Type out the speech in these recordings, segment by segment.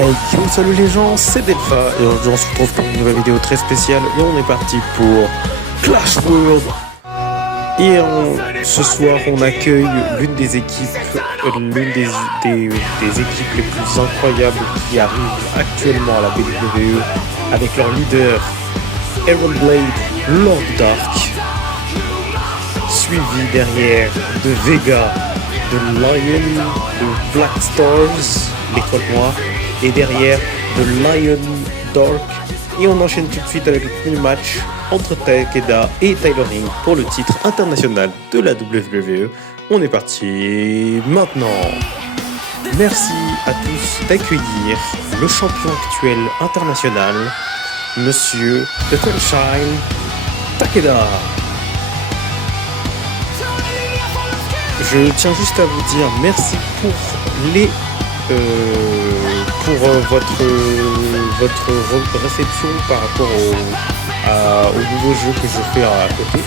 Hey yo, salut les gens, c'est Delpha et aujourd'hui on se retrouve pour une nouvelle vidéo très spéciale et on est parti pour Clash World. Et ce soir on accueille l'une des équipes, des équipes les plus incroyables qui arrivent actuellement à la WWE avec leur leader Iron Blade, Lord Dark, suivi derrière de Vega, de Lion, de Black Stars, l'étoile noire, et derrière de Lion Dark. Et on enchaîne tout de suite avec le premier match entre Takeda et Tyler Ring pour le titre international de la WWE. On est parti maintenant. Merci à tous d'accueillir le champion actuel international, Monsieur The Sunshine Takeda. Je tiens juste à vous dire merci pour votre réception par rapport au nouveau jeu que je fais à côté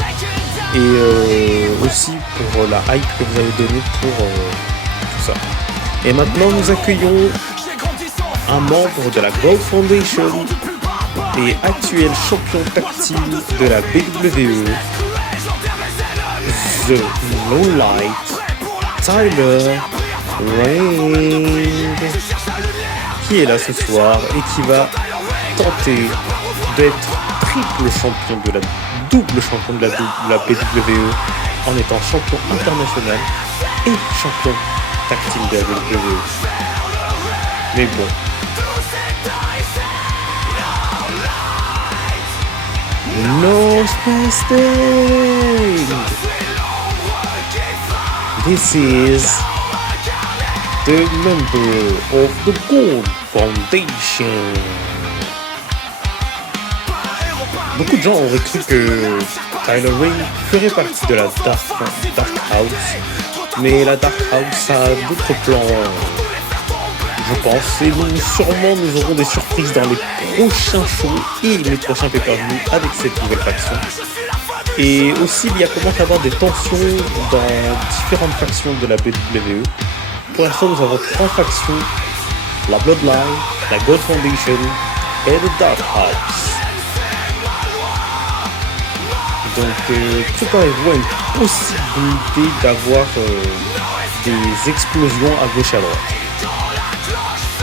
et aussi pour la hype que vous avez donnée pour tout ça. Et maintenant nous accueillons un membre de la Gold Foundation et actuel champion tag team de la WWE, The Moonlight, Tyler Ring, qui est là ce soir et qui va tenter d'être double champion de la WWE en étant champion international et champion tag team de la WWE. Mais bon. No space thing. This is the member of the Gold Foundation. Beaucoup de gens auraient cru que Tyler Ring ferait partie de la Dark House, mais la Dark House a d'autres plans, je pense, et nous aurons des surprises dans les prochains shows et les prochains pay-per-view avec cette nouvelle faction. Et aussi, il y a commencé à avoir des tensions dans différentes factions de la WWE. Pour l'instant, nous avons 3 factions, la Bloodline, la Gold Foundation et la Dark House. Donc, préparez-vous à une possibilité d'avoir des explosions à gauche à droite.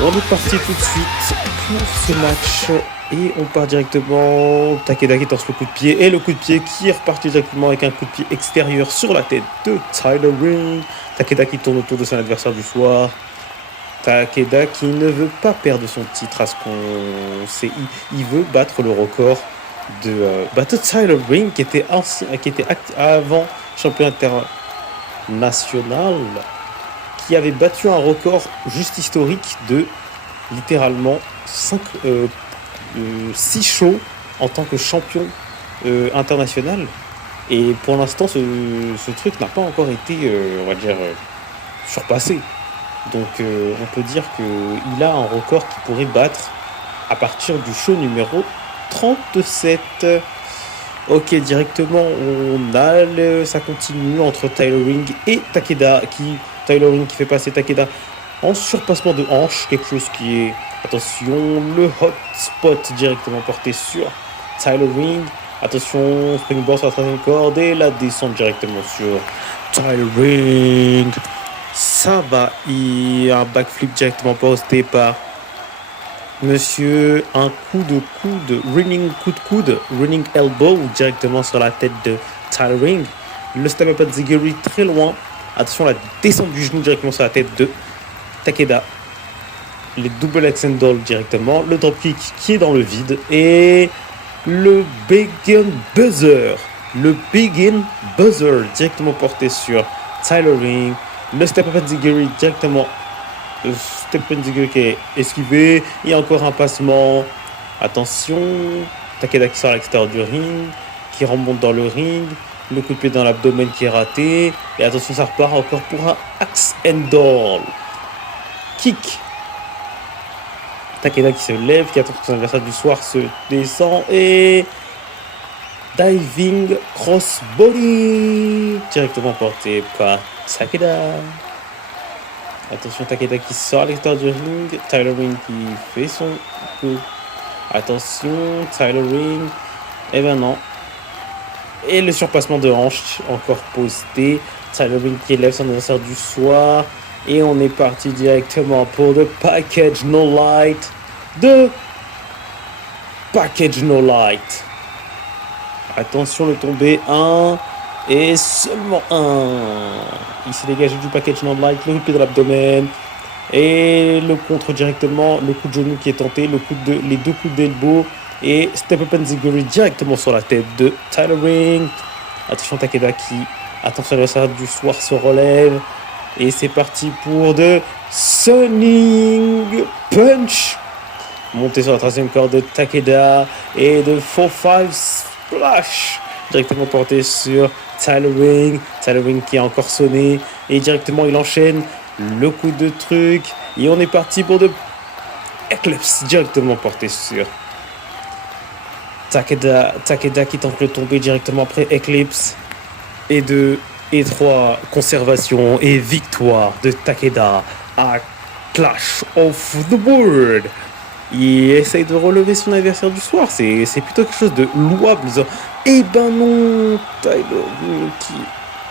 On est parti tout de suite pour ce match et on part directement. Takeda qui torse le coup de pied et le coup de pied qui est reparti directement avec un coup de pied extérieur sur la tête de Tyler Ring. Takeda qui tourne autour de son adversaire du soir. Takeda qui ne veut pas perdre son titre à ce qu'on sait. Il veut battre le record de Tyler Ring qui était avant champion international, qui avait battu un record juste historique de littéralement 6 shows en tant que champion international. Et pour l'instant, ce truc n'a pas encore été, surpassé. Donc, on peut dire qu'il a un record qu'il pourrait battre à partir du show numéro 37. Ok, directement, ça continue entre Tyler Ring et Takeda. Tyler Ring qui fait passer Takeda en surpassement de hanche. Quelque chose qui est... Attention, le hot spot directement porté sur Tyler Ring. Attention, springboard sur la 3e corde et la descente directement sur Tyler Ring. Ça va, un backflip directement posté par Monsieur, un coup de coude, running elbow directement sur la tête de Tyler Ring. Le step up Ziguri très loin. Attention, la descente du genou directement sur la tête de Takeda. Les double axe handle directement. Le dropkick qui est dans le vide. Et le Big Buzzer. Le Big Buzzer directement porté sur Tyler Ring. Le step up Ziguri directement. Stephen Ziguri qui est esquivé. Il y a encore un passement. Attention. Takeda qui sort à l'extérieur du ring. Qui remonte dans le ring. Le coup de pied dans l'abdomen qui est raté. Et attention, ça repart encore pour un axe handle. Kick. Takeda qui se lève. Qui attend que son adversaire du soir se descend. Et diving crossbody. Directement porté par Takeda. Attention, Takeda qui sort à l'extérieur du ring. Tyler Ring qui fait son coup. Attention, Tyler Ring. Eh ben non. Et le surpassement de hanche encore posté. Tyler Ring qui élève son adversaire du soir. Et on est parti directement pour le package no light. Package no light. Attention, le tombé 1. Et seulement 1. Il s'est dégagé du package no light. Le pied de l'abdomen. Et le contre directement. Le coup de genou qui est tenté. Les deux coups d'elbow. Et Step Up Enziguri directement sur la tête de Tyler Ring. Attention, Takeda qui attend son adversaire du soir se relève. Et c'est parti pour de Sunning Punch. Monté sur la troisième corde de Takeda. Et de 4-5 Splash. Directement porté sur Tyler Ring. Tyler Ring qui a encore sonné. Et directement il enchaîne le coup de truc. Et on est parti pour de Eclipse. Directement porté sur Takeda qui tente le tomber directement après Eclipse. Et 2 et 3 conservation et victoire de Takeda à Clash of the World. Il essaye de relever son adversaire du soir. C'est plutôt quelque chose de louable. Eh ben non, Tyler qui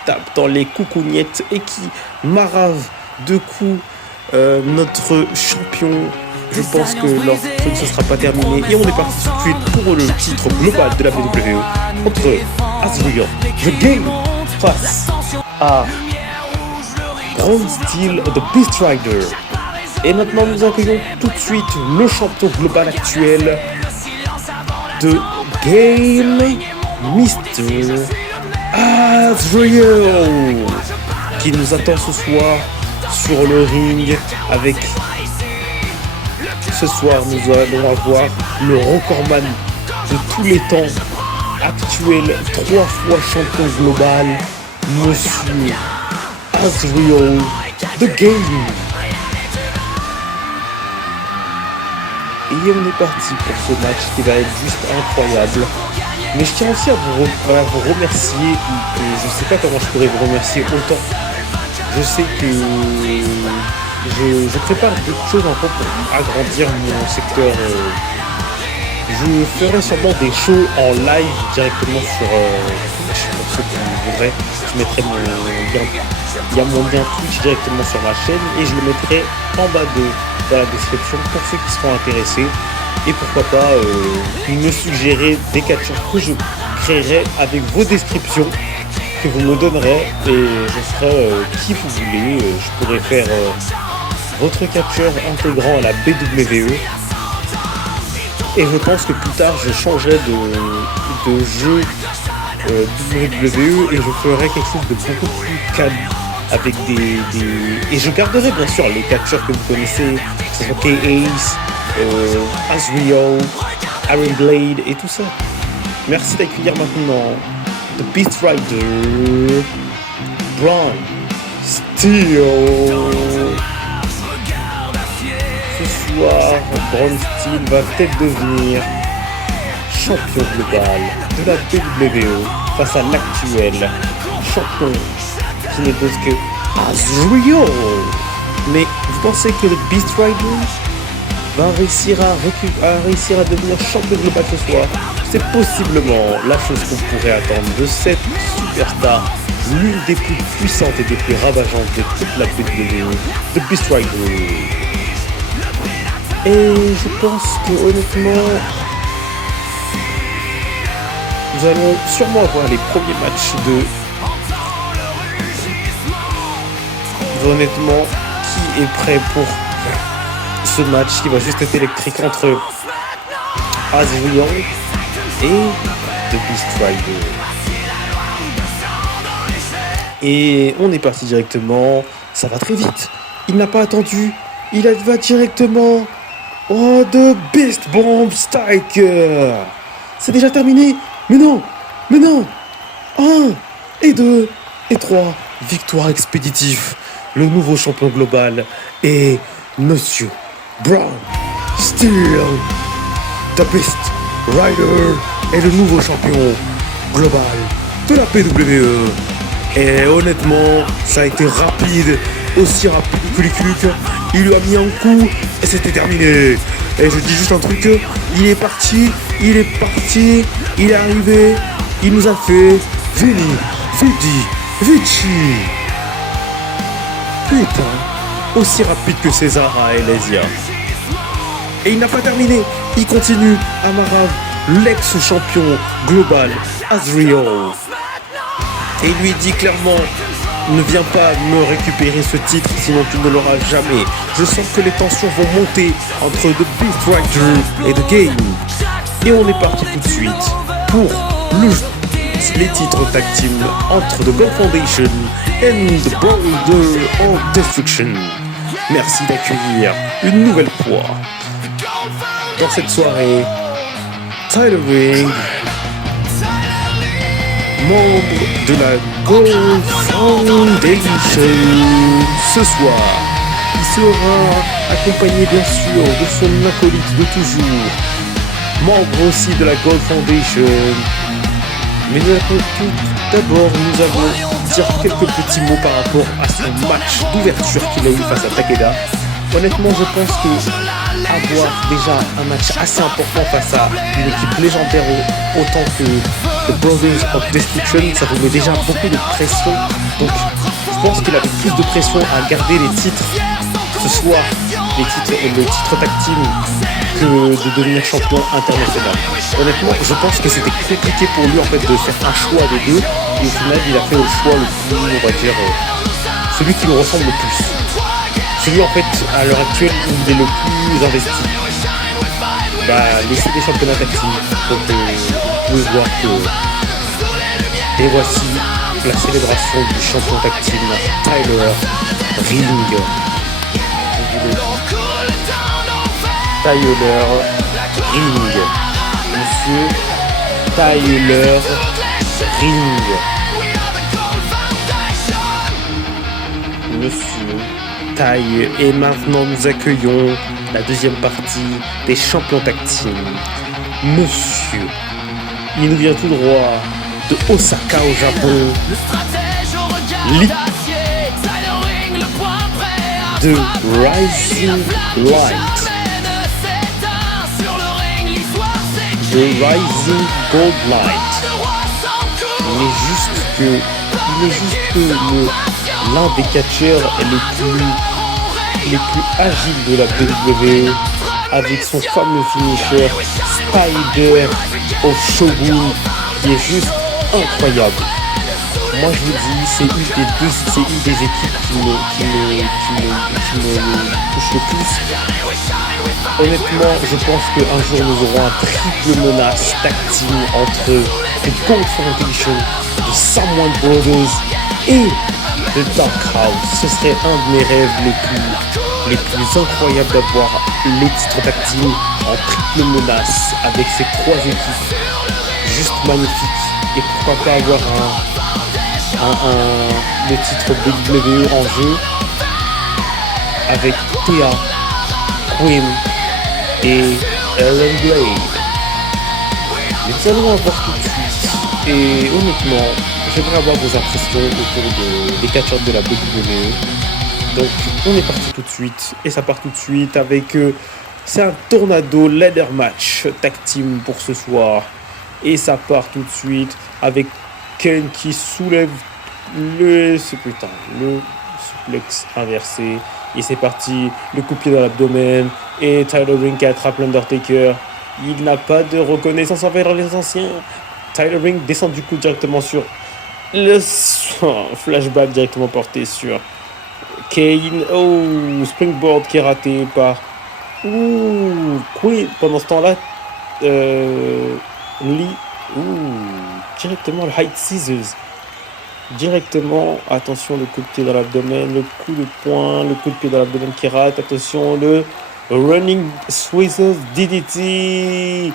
tape dans les coucougnettes et qui marave de coups notre champion. Je pense que leur truc ne sera pas terminé. Et on est parti tout de suite pour le titre global de la WWE entre Azriel, The Game, face à Braun Steel, The Beast Rider. Et maintenant nous accueillons tout de suite le champion global actuel de Game, Mr. Azriel, qui nous attend ce soir sur le ring avec... Ce soir, nous allons avoir le recordman de tous les temps actuel, 3 fois champion global, Monsieur Azriel, The Game. Et on est parti pour ce match qui va être juste incroyable. Mais je tiens aussi à vous remercier. Et je ne sais pas comment je pourrais vous remercier autant. Je sais que je prépare d'autres choses encore pour agrandir mon secteur. Je ferai sûrement des shows en live directement sur Twitch pour ceux qui voudraient. Je mettrai mon lien. Il y a mon lien Twitch directement sur ma chaîne et je le mettrai en bas dans la description pour ceux qui seront intéressés. Et pourquoi pas me suggérer des captures que je créerai avec vos descriptions que vous me donnerez et je ferai qui vous voulez. Je pourrais faire votre capture intégrant à la BWE. Et je pense que plus tard je changerai de jeu WWE et je ferai quelque chose de beaucoup plus calme avec des... Et je garderai bien sûr les captures que vous connaissez, que ce soit K-Ace, Azriel, Iron Blade et tout ça. Merci d'accueillir maintenant The Beast Rider, Braun Steel. Ce soir, Braun Steel va peut-être devenir champion global de la WWE face à l'actuel champion qui n'est d'autre que Azriel. Mais vous pensez que le Beast Rider va réussir à devenir champion global ce soir? C'est possiblement la chose qu'on pourrait attendre de cette superstar, l'une des plus puissantes et des plus ravageantes de toute la WWE, The Beast Rider. Et je pense que honnêtement, nous allons sûrement avoir les premiers matchs honnêtement, qui est prêt pour ce match qui va juste être électrique entre Azriel et The Beast Rider. Et on est parti directement. Ça va très vite. Il n'a pas attendu. Il va directement. Oh, The Beast Bomb Striker. C'est déjà terminé. Mais non. 1 et 2 et 3. Victoire expéditive. Le nouveau champion global est Monsieur Braun Steel. The Beast Rider est le nouveau champion global de la PWE. Et honnêtement, ça a été rapide aussi rapide que les Luke. Il lui a mis un coup et c'était terminé. Et je dis juste un truc, il est parti, il est arrivé, il nous a fait Vini, Vidi, Vici. Putain, aussi rapide que César à Elesia. Et il n'a pas terminé, il continue à Marav, l'ex-champion global Azriel. Et il lui dit clairement, ne viens pas me récupérer ce titre, sinon tu ne l'auras jamais. Je sens que les tensions vont monter entre The Beast Rider et The Game. Et on est parti tout de suite pour les titres tag team entre The God Foundation et The Brother of Destruction. Merci d'accueillir une nouvelle fois dans cette soirée Tyler Ring, membre de la God Foundation. Ce soir, il sera accompagné bien sûr de son acolyte de toujours, membre aussi de la God Foundation. Mais d'abord, nous allons dire quelques petits mots par rapport à son match d'ouverture qu'il a eu face à Takeda. Honnêtement, je pense que avoir déjà un match assez important face à une équipe légendaire autant que The Brothers of Destruction, ça vous met déjà beaucoup de pression. Donc, je pense qu'il avait plus de pression à garder les titres ce soir, le titre tag team, que de devenir champion international. Honnêtement, je pense que c'était compliqué pour lui en fait de faire un choix des deux. Et au final, il a fait le choix le plus, on va dire, celui qui lui ressemble le plus. Celui en fait, à l'heure actuelle, où il est le plus investi. Les championnats tag team. Donc, vous pouvez voir que... Et voici la célébration du champion tag team, Tyler Ring. Tyler Ring. Monsieur Tyler Ring. Monsieur Ty. Et maintenant nous accueillons la deuxième partie des champions tag team. Monsieur, il nous vient tout droit de Osaka au Japon. The Rising Light. The Rising Gold Light. Il est juste l'un des catcheurs les plus agiles de la WWE, avec son fameux finisher Spider of Shogun qui est juste incroyable. Moi je vous dis, c'est une des équipes qui me touche le plus. Honnêtement, je pense qu'un jour nous aurons un triple menace tag team entre The Gold Foundation, The Samoan Brothers et The Dark House. Ce serait un de mes rêves les plus incroyables d'avoir les titres tag team en triple menace avec ces trois équipes. Juste magnifique. Et pourquoi pas avoir le titre WWE en jeu avec Thea, Queen et Ellen Blade. Mais nous allons voir tout de suite. Et honnêtement, j'aimerais avoir vos impressions autour des catcheurs de la WWE. Donc on est parti tout de suite. Et ça part tout de suite avec... c'est un Tornado Ladder Match tag team pour ce soir. Et ça part tout de suite avec Ken qui soulève le suplex inversé. Et c'est parti, le coup de pied dans l'abdomen. Et Tyler Ring qui attrape l'Undertaker. Il n'a pas de reconnaissance envers les anciens. Tyler Ring descend du coup directement sur le flashback directement porté sur Kane. Oh, springboard qui est raté par Queen. Pendant ce temps-là, Lee, directement le high scissors. Directement, attention, le coup de pied dans l'abdomen, le coup de poing, le coup de pied dans l'abdomen qui rate. Attention, le running scissors DDT.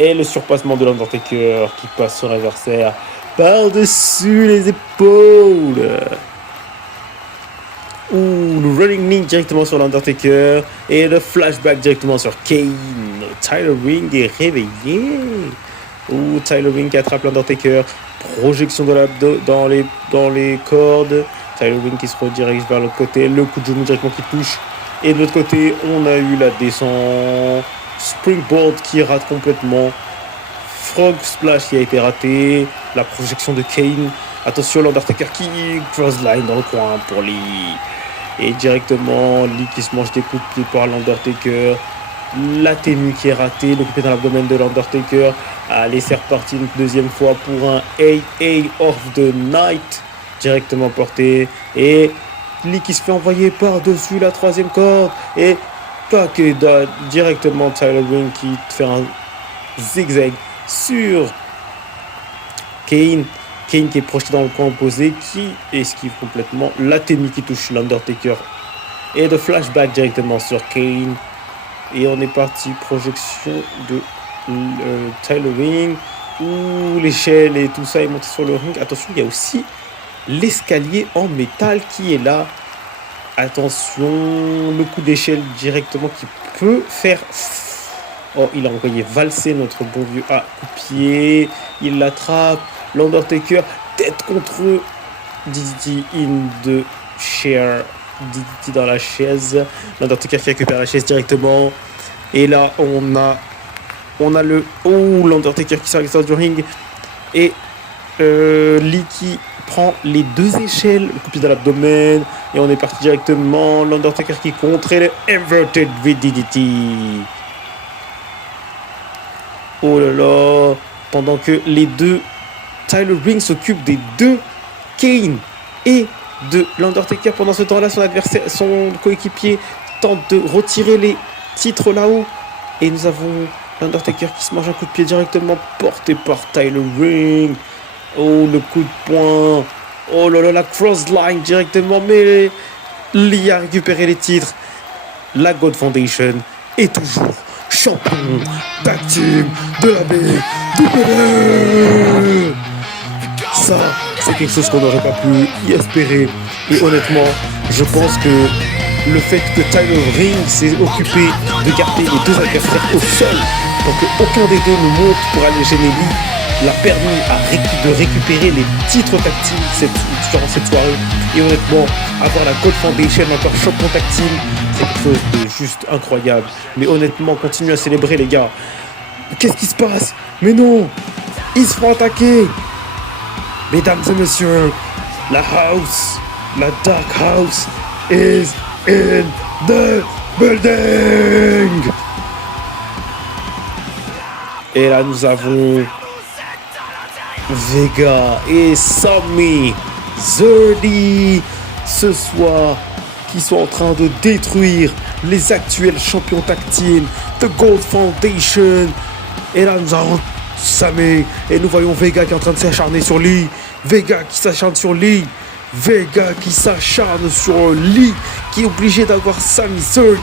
Et le surpassement de l'Undertaker qui passe son adversaire par-dessus les épaules. Le running knee directement sur l'Undertaker. Et le flashback directement sur Kane. Tyler Ring est réveillé. Tyler Ring qui attrape l'Undertaker. Projection dans les cordes. Tyler Ring qui se redirige vers l'autre côté. Le coup de genou directement qui touche. Et de l'autre côté, on a eu la descente. Springboard qui rate complètement. Frog Splash qui a été raté. La projection de Kane. Attention, l'Undertaker qui crossline dans le coin pour Lee. Et directement, Lee qui se mange des coups de pied par l'Undertaker. La tenue qui est ratée, le coupé dans l'abdomen de l'Undertaker. Allez, c'est reparti une deuxième fois pour un AA of the Night. Directement porté. Et Lee qui se fait envoyer par-dessus la troisième corde. Et paquet directement Tyler Ring qui fait un zigzag sur Kane. Kane qui est projeté dans le coin opposé, qui esquive complètement la tenue qui touche l'Undertaker. Et de flashback directement sur Kane. Et on est parti, projection de Tyler Ring, où l'échelle et tout ça est monté sur le ring. Attention, il y a aussi l'escalier en métal qui est là. Attention, le coup d'échelle directement qui peut faire... Oh, il a envoyé valser notre bon vieux coup de pied. Il l'attrape. L'Undertaker, tête contre DDT in the chair. DDT dans la chaise. L'Undertaker qui récupère la chaise directement. Et là, on a le... Oh, l'Undertaker qui sort à l'extérieur du ring. Et Lee qui prend les deux échelles. Le coup de pied dans l'abdomen. Et on est parti directement. L'Undertaker qui contre et le Inverted DDT. Oh là là. Pendant que les deux... Tyler Ring s'occupe des deux Kane et de l'Undertaker. Pendant ce temps-là, son adversaire, son coéquipier tente de retirer les titres là-haut. Et nous avons l'Undertaker qui se mange un coup de pied directement porté par Tyler Ring. Oh, le coup de poing. Oh là là, la crossline directement. Mais Lee a récupéré les titres. La God Foundation est toujours champion tag team de la WWE. Ça, c'est quelque chose qu'on n'aurait pas pu y espérer. Et honnêtement, je pense que le fait que Tyler Ring s'est occupé de garder les deux adversaires au sol, pour qu'aucun des deux ne monte pour aller gêner Lee, l'a permis de récupérer les titres tag team durant cette soirée. Et honnêtement, avoir la God Foundation encore champion tag team, c'est quelque chose de juste incroyable. Mais honnêtement, continuez à célébrer les gars. Qu'est-ce qui se passe? Mais non, ils se font attaquer. Mesdames et messieurs, la Dark House is in the building. Et là, nous avons Vega et Sami Zayn ce soir qui sont en train de détruire les actuels champions tag team, The Gold Foundation. Et là, nous avons Sami et nous voyons Vega qui est en train de s'acharner sur Lee. Vega qui s'acharne sur Lee. Vega qui s'acharne sur Lee, qui est obligé d'avoir Sami Zayn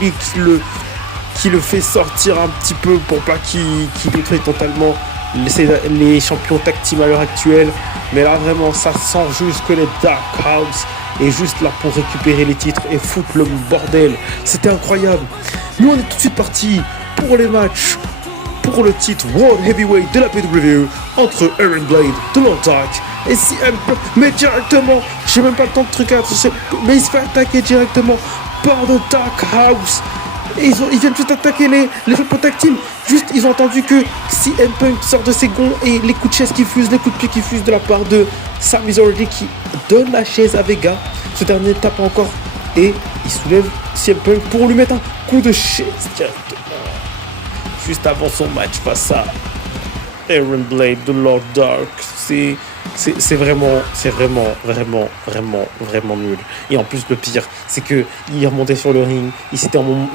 qui le fait sortir un petit peu pour pas qu'il détruise totalement les champions tag team à l'heure actuelle. Mais là vraiment ça sent juste que les Dark House est juste là pour récupérer les titres et foutre le bordel. C'était incroyable. Nous on est tout de suite parti pour les matchs pour le titre World Heavyweight de la WWE entre Aaron Blade de Lord Dark et CM Punk. Mais directement, j'ai même pas le temps de truc à mais il se fait attaquer directement par The Dark House. Et ils viennent juste attaquer les champions tag team. Juste, ils ont entendu que CM Punk sort de ses gonds et les coups de chaise qui fusent, les coups de pied qui fusent de la part de Sami Zayn qui donne la chaise à Vega. Ce dernier tape encore et il soulève CM Punk pour lui mettre un coup de chaise directement. Juste avant son match face à Aaron Blade de Lord Dark. C'est vraiment nul. Et en plus, le pire, c'est que il est remonté sur le ring. Il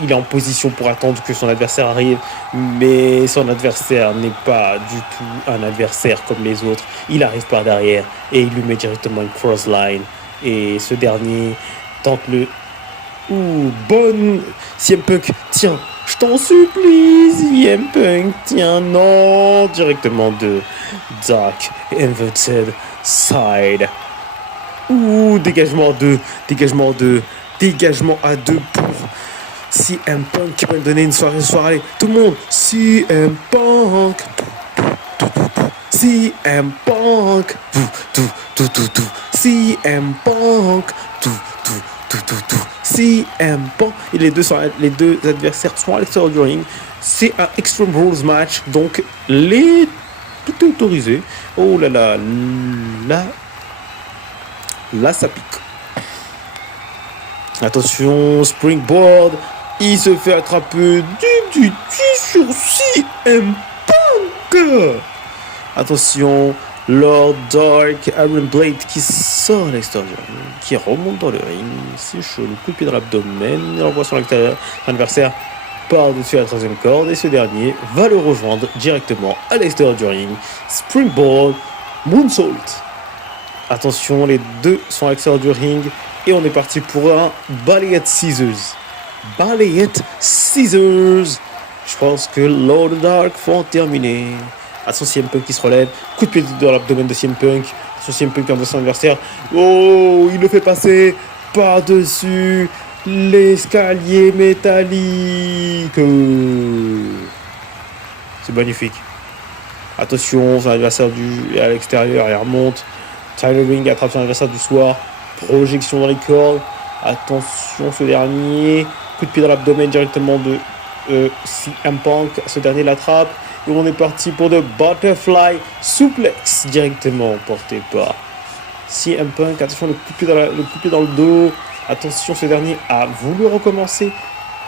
est en position pour attendre que son adversaire arrive. Mais son adversaire n'est pas du tout un adversaire comme les autres. Il arrive par derrière et il lui met directement une crossline. Et ce dernier tente le... bonne... CM Punk, tiens, je t'en supplie, CM Punk, tiens, non, directement de Dark Inverted Side. Dégagement à deux pour CM Punk qui peut me donner une soirée. Allez, tout le monde, CM Punk. CM Punk, CM Punk, CM Punk. Et les deux adversaires sont à l'extérieur du ring. C'est un Extreme Rules match, donc tout est autorisé. Oh là là, là ça pique. Attention, Springboard, il se fait attraper du sur CM Punk. Attention, Lord Dark, Iron Blade qui sort à l'extérieur, qui remonte dans le ring, c'est chaud, le coup de pied dans l'abdomen, il envoie sur l'extérieur, l'adversaire par-dessus la troisième corde et ce dernier va le rejoindre directement à l'extérieur du ring. Springboard, Moonsault. Attention, les deux sont à l'extérieur du ring et on est parti pour un Balayette Scissors. Balayette Scissors. Je pense que Lord Dark faut en terminer. Attention, CM Punk qui se relève. Coup de pied dans l'abdomen de CM Punk. Attention, CM Punk envoie son adversaire. Oh, il le fait passer par-dessus l'escalier métallique. C'est magnifique. Attention, son adversaire à l'extérieur, il remonte. Tyler Ring attrape son adversaire du soir. Projection dans les cordes. Attention, ce dernier. Coup de pied dans l'abdomen directement de CM Punk. Ce dernier l'attrape. Et on est parti pour de Butterfly Suplex directement porté par CM Punk. Attention, le coup de pied dans le dos. Attention, ce dernier a voulu recommencer,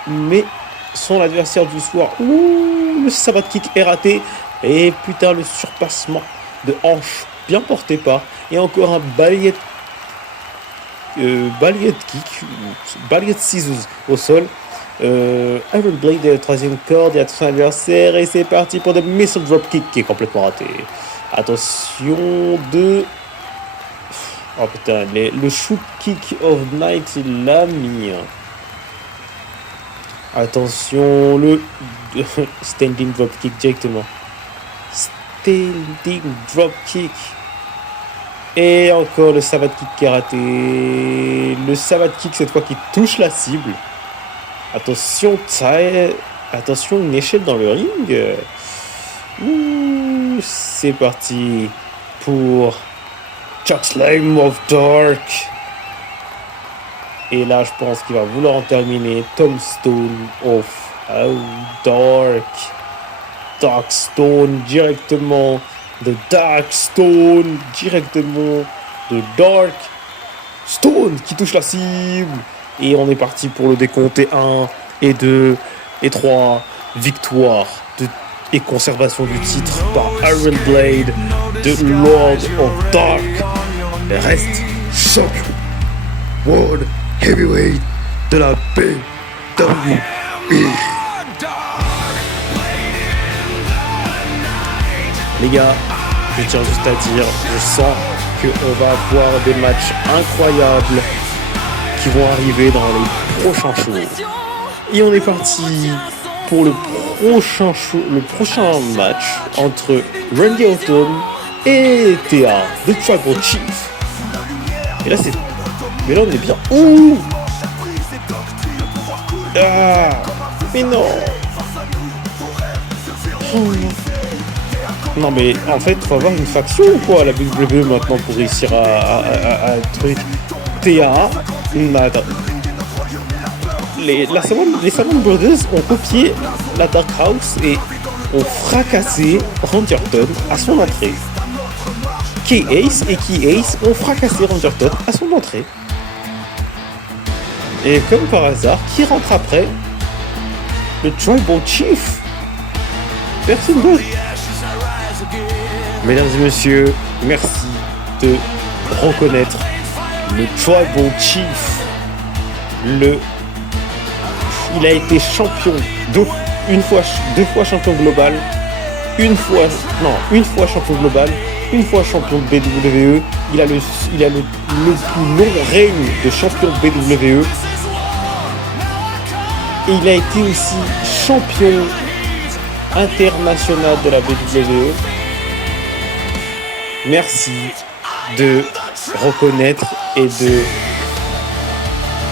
mais son adversaire du soir, le Sabbat Kick est raté. Et putain, le surpassement de hanche bien porté par. Et encore un balayette kick, balayette scissors au sol. Iron Blade est la troisième corde et à son adversaire et c'est parti pour le Missile Drop Kick qui est complètement raté. Attention de... Oh putain, le Shoot Kick of Night il l'a mis. Attention, le Standing Drop Kick directement. Standing Drop Kick. Et encore le Sabbat Kick qui est raté. Le Sabbat Kick cette fois qui touche la cible. Attention, attention, une échelle dans le ring. C'est parti pour Chokeslam of Dark. Et là, je pense qu'il va vouloir en terminer. Tombstone of Dark. Darkstone directement. De Darkstone directement. De Dark Stone qui touche la cible. Et on est parti pour le décompte 1 et 2 et 3 victoires et conservation du titre par Iron Blade de Lord of Dark. Le reste champion World Heavyweight de la WWE. Les gars, je tiens juste à dire, je sens qu'on va avoir des matchs incroyables qui vont arriver dans les prochains shows. Et on est parti pour le prochain match entre Randy Orton et TA, The Tribal Chief. Et là mais là on est bien. Ouh. Ah. Mais non. Non mais en fait faut avoir une faction ou quoi à la WWE maintenant pour réussir à truc. TA, les Savon Brothers ont copié la Dark House et ont fracassé Randy Orton à son entrée. Key-Ace et Key-Ace ont fracassé Randy Orton à son entrée. Et comme par hasard, qui rentre après? Le Tribal Chief. Personne d'autre. Mesdames et messieurs, merci de reconnaître le Tribal Chief. Il a été champion deux fois champion global, une fois champion global, une fois champion de BWE. Il a le plus long règne de champion de BWE. Et il a été aussi champion international de la BWE. Merci de reconnaître et de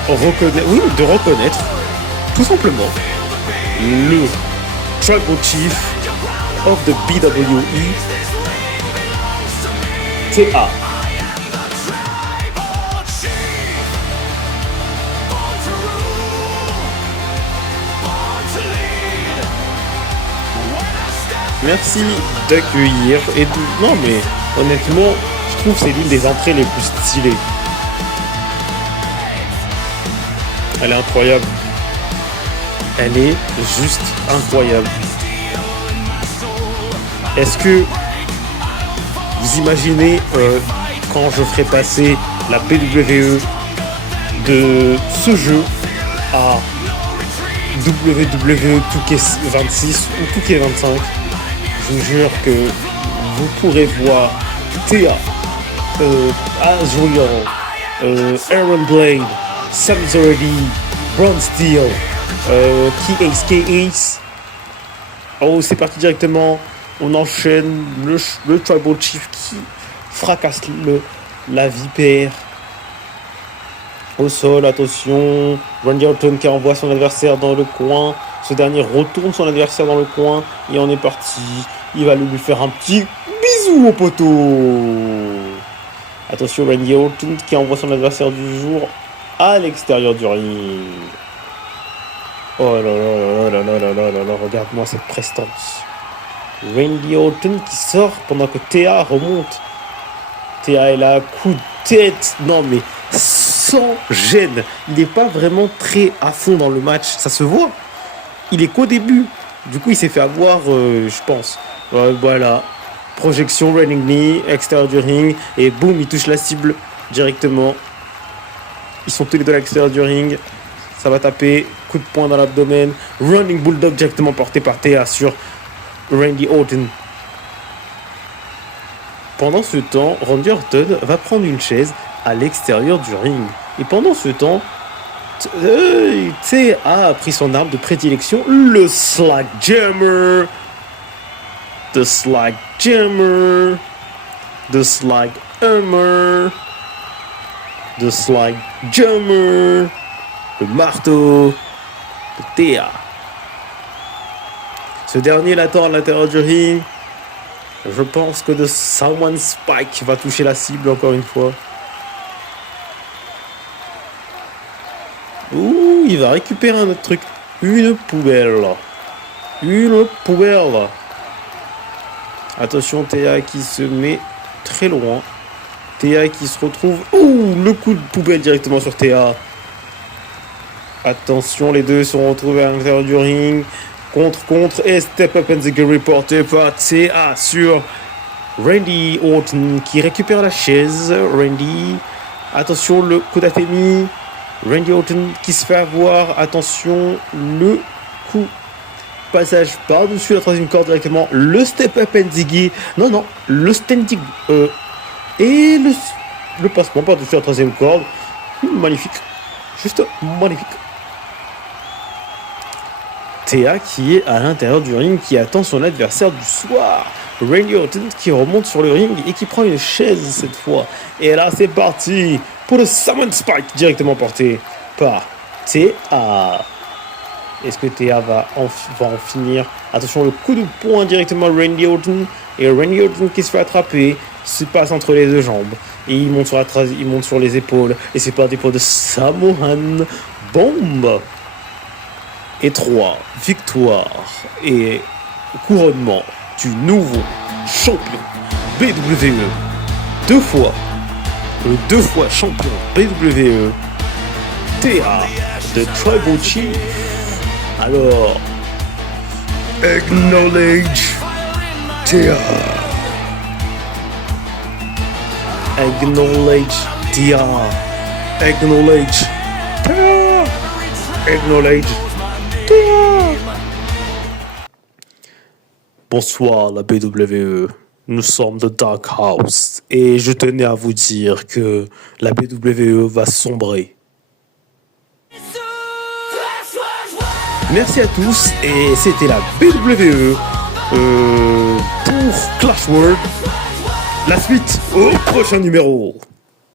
reconnaître tout simplement le Tribal Chief of the BWE TA. Merci d'accueillir et non mais honnêtement je trouve que c'est l'une des entrées les plus stylées. Elle est incroyable. Elle est juste incroyable. Est-ce que vous imaginez quand je ferai passer la WWE de ce jeu à WWE 2K26 ou 2K25? Je vous jure que vous pourrez voir Thea, Azrael, Aaron Blade, Sam Zordy, Braun Steel, Ace. Oh, c'est parti directement. On enchaîne le Tribal Chief qui fracasse la vipère. Au sol, attention. Randy Orton qui envoie son adversaire dans le coin. Ce dernier retourne son adversaire dans le coin. Et on est parti. Il va lui faire un petit bisou au poteau. Attention, Randy Orton qui envoie son adversaire du jour à l'extérieur du ring. Oh là là là là là là là là, regarde-moi cette prestance. Randy Orton qui sort pendant que Thea remonte. Thea est là, coup de tête. Non mais sans gêne. Il n'est pas vraiment très à fond dans le match. Ça se voit. Il est qu'au début. Du coup il s'est fait avoir, je pense. Voilà. Projection, running knee, extérieur du ring. Et boum, il touche la cible directement. Ils sont tous les deux à l'extérieur du ring. Ça va taper. Coup de poing dans l'abdomen. Running bulldog directement porté par Thea sur Randy Orton. Pendant ce temps, Randy Orton va prendre une chaise à l'extérieur du ring. Et pendant ce temps, Thea a pris son arme de prédilection, le Slide Jammer. The Slide Jammer. The Slide Hammer. The Slide Jammer. Le marteau de Thea. Ce dernier l'attend à l'intérieur du ring. Je pense que The Samoan Spike va toucher la cible encore une fois. Ouh, il va récupérer un autre truc. Une poubelle. Une poubelle. Attention, Thea qui se met très loin. Thea qui se retrouve... Ouh, le coup de poubelle directement sur Thea. Attention, les deux sont retrouvés à l'intérieur du ring. Contre, et Step Up and the Girl reporté par Thea sur Randy Orton qui récupère la chaise. Randy, attention, le coup d'Athémie. Randy Orton qui se fait avoir. Attention, le coup. Passage par-dessus la troisième corde directement. Le Step Up and Ziggy. Non, le standing. Et le passement par-dessus la troisième corde. Magnifique. Juste magnifique. Thea qui est à l'intérieur du ring, qui attend son adversaire du soir. Randy Orton qui remonte sur le ring et qui prend une chaise cette fois. Et là c'est parti pour le Samoan Spike directement porté par Thea. Est-ce que Thea va en finir? Attention, le coup de poing directement à Randy Orton. Et Randy Orton qui se fait attraper, se passe entre les deux jambes. Et il monte sur les épaules. Et c'est parti pour de Samoan Bomb. Et 3 victoires et couronnement du nouveau champion WWE. Deux fois champion WWE. Thea de Tribal Chief. Alors, acknowledge Thea. Acknowledge Thea. Acknowledge Thea. Acknowledge. Bonsoir la BWE, nous sommes de Dark House et je tenais à vous dire que la BWE va sombrer. Merci à tous et c'était la BWE pour Clash World. La suite au prochain numéro.